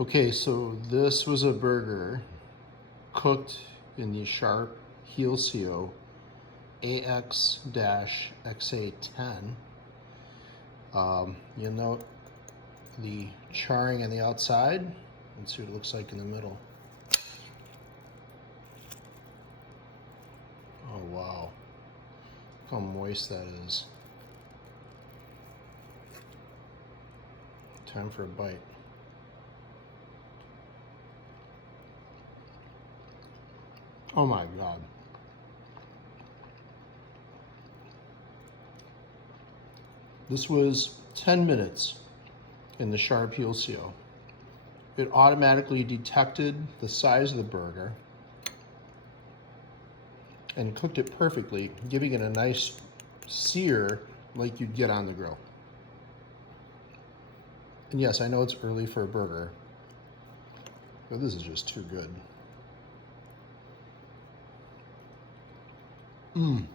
Okay, so this was a burger cooked in the sharp Healsio AX-XA10. You'll note the charring on the outside. Let's see what it looks like in the middle. Oh wow, look how moist that is. Time for a bite. Oh my God. This was 10 minutes in the sharp Healsio. It automatically detected the size of the burger and cooked it perfectly, giving it a nice sear like you'd get on the grill. And yes, I know it's early for a burger, but this is just too good. Mmm.